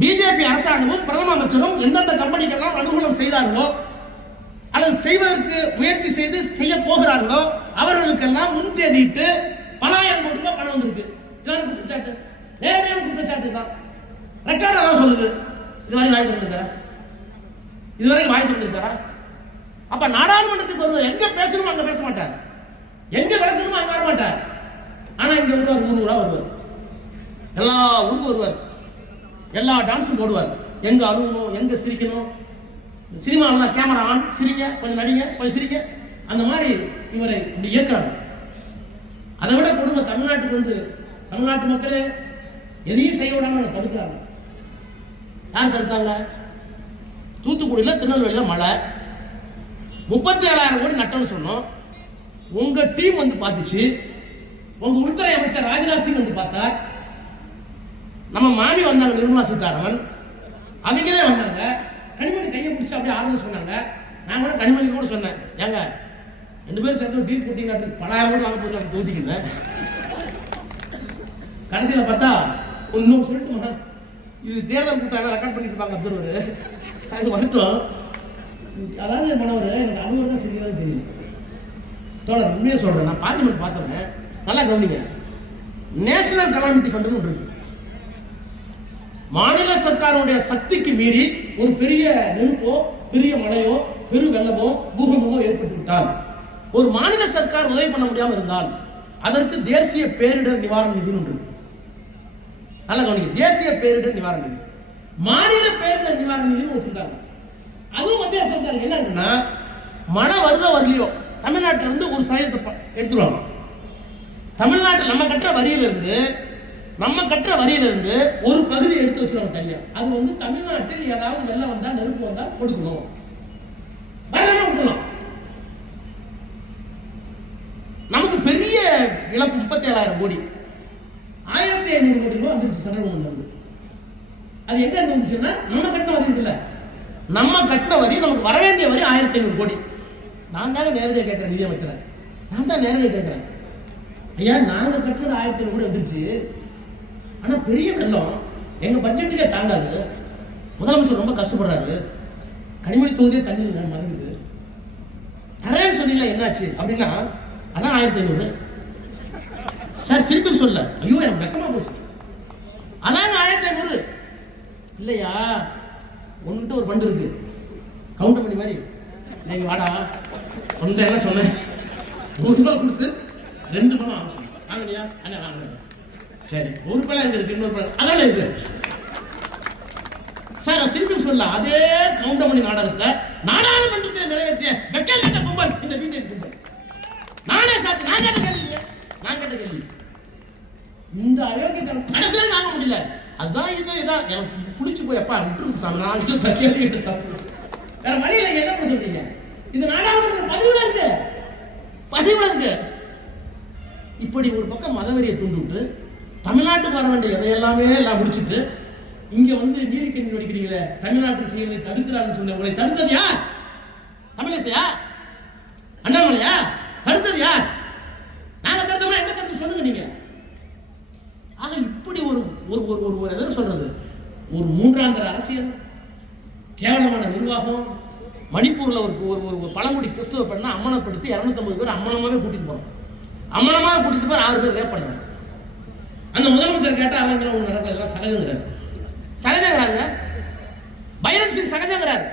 BJP அரசாங்கமும் பிரதம அமைச்சரும் எந்தெந்த கம்பெனிக்கெல்லாம் அனுகூலம் செய்தார்களோ அல்லது செய்வதற்கு முயற்சி செய்து செய்ய போகிறார்களோ அவர்களுக்கெல்லாம் முன் தேதிட்டு பல ஆயிரம் கோடி ரூபாய் பணம் வந்திருக்கு. இதான குற்றச்சாட்டு, நேரடியான குற்றச்சாட்டு தான். ரெக்கார்டு அதான் சொல்லுது. இதுவரை வாய் தந்திருக்காரா? இதுவரைக்கும் வாய் தந்திருக்காரா? அப்ப நாடாளுமன்றத்துக்கு வந்து எங்க பேசணுமோ அங்க பேச மாட்டார், எங்க விளக்கணுமோ அங்க வர மாட்டார். ஆனா இங்க வருவார், ஊர் ஊரா வருவார், எல்லா ஊருக்கும் வருவார், எல்லா டான்ஸும் போடுவார். எங்க அழுகணும், எங்க சிரிக்கணும், சினிமாவில் தான் கேமரா ஆன், சிரிங்க, கொஞ்சம் நடிங்க, கொஞ்சம் சிரிங்க, அந்த மாதிரி இவரை இப்படி இயக்குறாங்க. அதை விட கொடுமை தமிழ்நாட்டுக்கு வந்து தமிழ்நாட்டு மக்களே எதையும் செய்ய விடாம தடுக்கிறாங்க. யார் தடுத்தாங்க? தூத்துக்குடியில திருநெல்வேலியில மழை 37,000 கோடி நட்டம்னு சொன்னோம். உங்க டீம் வந்து பார்த்துச்சு, உங்க உள்துறை அமைச்சர் ராஜ்நாத் சிங் வந்து பார்த்தார், நம்ம மாமி வந்தாங்க நிர்மலா சீதாராமன், அவங்களே வந்தாங்க, கனிமொழி கையை பிடிச்சி அப்படியே ஆறுதல் சொன்னாங்க. நான் கூட கனிமொழி கூட சொன்னேன், ஏங்க 2 பேரும் சேர்ந்து டீல் போட்டிங்க, பல ஆயிரம் கோடி வாங்க போய் தூத்திக்கிட்டேன். கடைசியில் பார்த்தா இன்னும் சொல்லிட்டு, இது தேர்தல் கூட்டம் ரெக்கார்ட் பண்ணிட்டு இருப்பாங்க அப்சர்வர், அது வரட்டும். அதாவது மனவர் எனக்கு அனுபவம் தான் செஞ்சதான் தெரியும். தோழர் உண்மையை சொல்றேன், நான் பார்லிமெண்ட் பார்த்தவன், நல்லா கவனிங்க. நேஷனல் கலாமிட்டி ஃபண்ட் ஒன்று இருக்கு. மாநில சர்க்காருடைய சக்திக்கு மீறி ஒரு பெரிய நெருப்போ, பெரிய மழையோ, பெரு வெள்ளமோ, பூகம்பமோ ஏற்பட்டு விட்டால், ஒரு மாநில சர்க்கார் உதவி பண்ண முடியாமல் இருந்தால் அதற்கு தேசிய பேரிடர் நிவாரண நிதி ஒன்று இருக்கு. நல்லா கவனிங்க, தேசிய பேரிடர் நிவாரண நிதி, மாநில பேரிடர் நிவாரண நிதி வச்சிருக்காங்க. அதுவும் மத்திய சர்க்கார் என்ன இருக்குன்னா, மழை வருதோ வரலையோ தமிழ்நாட்டில இருந்து ஒரு சாயத்தை எடுத்துருவாங்க. தமிழ்நாட்டில் நம்ம கட்டுற வரியிலிருந்து ஒரு பகுதி எடுத்து வச்சிருவாங்க தனியா. அது வந்து தமிழ்நாட்டில் ஏதாவது வெள்ளம் வந்தா, நெருப்பு வந்தா கொடுக்கணும், விடலாம். நமக்கு பெரிய இழப்பு 37,000 கோடி, 1,500 கோடி ரூபாய் வந்துருச்சு சென்ட்ரல் கவர்மெண்ட்ல இருந்து. அது எங்க இருந்து வந்துச்சுன்னா, நம்ம கட்டின வரி இருக்குல்ல, நம்ம கட்டின வரி, நமக்கு வர வேண்டிய வரி 1,500 கோடி. நான் தாங்க நேரடியாக கேட்கிறேன் நிதி அமைச்சரை, நான் தான் நேரடியாக கேட்கிறேன், ஐயா நாங்க கட்டுறது 1,500 கோடி வந்துருச்சு, ஆனா பெரிய வெள்ளம் எங்க பட்ஜெட்டுக்கே தாங்காது, முதலமைச்சர் ரொம்ப கஷ்டப்படுறாரு, கனிமொழி தொகுதியே தண்ணி மறந்துது, தரேன்னு சொன்னீங்களா என்னாச்சு அப்படின்னா, அதான் 1,500 சார், சிரிப்பு சொல்ல, ஐயோ எனக்கு வெக்கமா போச்சு, அதாங்க 1,500 இல்லையா? உன்கிட்ட ஒரு ஃபண்ட் இருக்கு, கவுண்டர் பண்ணி மாதிரி, நீங்க வாடா சொன்ன என்ன சொன்னேன், 100 ரூபாய் கொடுத்து 2 பணம் ஆகும் வாங்கலையா, அண்ணா வாங்க, சரி ஒரு பழம் எங்க இருக்கு, இன்னொரு பழம் அதான இது சார். சிரிப்பு சொல்ல, அதே கவுண்டமணி நாடகத்தை நாடாளுமன்றத்தில் நிறைவேற்றிய வெக்கல் கட்ட கும்பல் இந்த பிஜேபி கும்பல். நானே காட்டு, நான் கேட்ட கேள்வி இந்த அயோக்கியத்தனம் கடைசியில் நாங்க முடியல. அதுதான் இதான் எனக்கு பிடிச்சு போய், அப்பா விட்டுருக்கு சாமி, நான் கேள்வி கேட்டு தப்பு, வேற வழியில என்ன பண்ண சொல்றீங்க? இது நாடாளுமன்ற பதிவுல இருக்கு. இப்படி ஒரு பக்கம் மதவெறியை தூண்டி விட்டு தமிழ்நாட்டுக்கு வர வேண்டிய எதையெல்லாமே எல்லாம் முடிச்சுட்டு இங்க வந்து நீதிக்கண்ணி வடிக்கிறீங்களே, தமிழ்நாட்டு செயலை தடுக்கிறான்னு சொல்ல, உங்களை தடுத்தது யார்? தமிழிசையா, அண்ணாமலையா? தடுத்தது யார்? நாங்க தடுத்தோம்னா என்ன தடுத்து சொல்லுங்க நீங்க. ஆக இப்படி ஒரு எதை சொல்றது, ஒரு மூன்றாந்தர அரசியல், கேவலமான நிர்வாகம். மணிப்பூர்ல ஒரு பழங்குடி கிறிஸ்தவ பெண்ணை அம்மனப்படுத்தி 250 பேர் அம்மனமாவே கூட்டிட்டு போறோம், அம்மனமாக கூட்டிட்டு போய் 6 பேர் ரேப் பண்றாங்க. அந்த முதலமைச்சர் கேட்டா அவங்க நடக்கிறது சகஜங்கிறாரு, சகஜங்கிறாங்க, பைரன் சிங் சகஜங்கிறாரு.